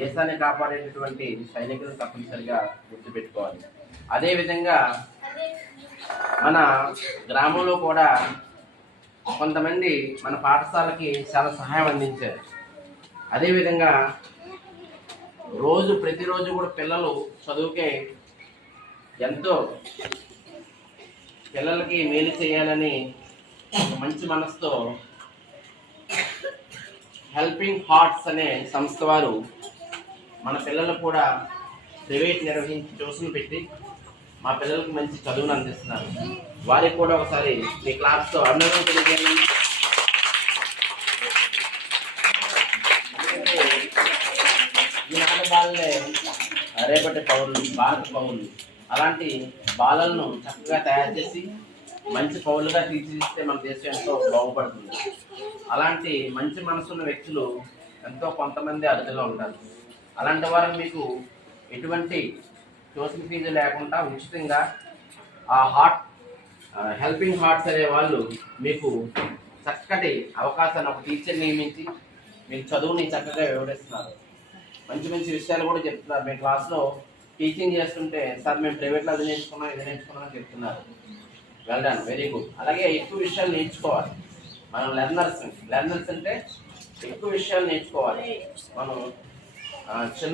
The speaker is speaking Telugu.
దేశాన్ని కాపాడేటటువంటి సైనికులు తప్పనిసరిగా గుర్తుపెట్టుకోవాలి. అదేవిధంగా మన గ్రామంలో కూడా కొంతమంది మన పాఠశాలకి చాలా సహాయం అందించారు. అదేవిధంగా రోజు ప్రతిరోజు కూడా పిల్లలు చదువుకే ఎంతో పిల్లలకి మేలు చేయాలని మంచి మనసుతో హెల్పింగ్ హార్ట్స్ అనే సంస్థ వారు మన పిల్లలకు కూడా ప్రైవేట్ నిర్వహించి ట్యూషన్ పెట్టి మా పిల్లలకు మంచి చదువును అందిస్తున్నారు. వారికి కూడా ఒకసారి మీ క్లాస్తో అందరూ తెలియజేయండి. ఎందుకంటే బాలలే రేపటి పౌరులు భారత పౌరులు అలాంటి బాలలను చక్కగా తయారు చేసి మంచి పౌరులుగా తీర్చిదిస్తే మన దేశం ఎంతో బాగుపడుతుంది. అలాంటి మంచి మనసున్న వ్యక్తులు ఎంతో కొంతమంది అరుదుగా ఉంటారు. అలాంటి వారు మీకు ఎటువంటి ట్యూషన్ ఫీజు లేకుండా ఉచితంగా ఆ హార్ట్ హెల్పింగ్ హార్ట్స్ అనే వాళ్ళు మీకు చక్కటి అవకాశాన్ని ఒక టీచర్ నియమించి మీకు చదువుని చక్కగా వివరిస్తున్నారు. మంచి మంచి విషయాలు కూడా చెప్తున్నారు. మీ క్లాస్లో టీచింగ్ చేస్తుంటే సార్ మేము ప్రైవేట్లో అది నేర్చుకున్నాం ఇది నేర్చుకున్నాం అని చెప్తున్నారు. వెల్ డన్ వెరీ గుడ్ అలాగే ఎక్కువ విషయాలు నేర్చుకోవాలి. మనం లెర్నర్స్ లెర్నర్స్ అంటే ఎక్కువ విషయాలు నేర్చుకోవాలి. మనం ఆ, చిన్న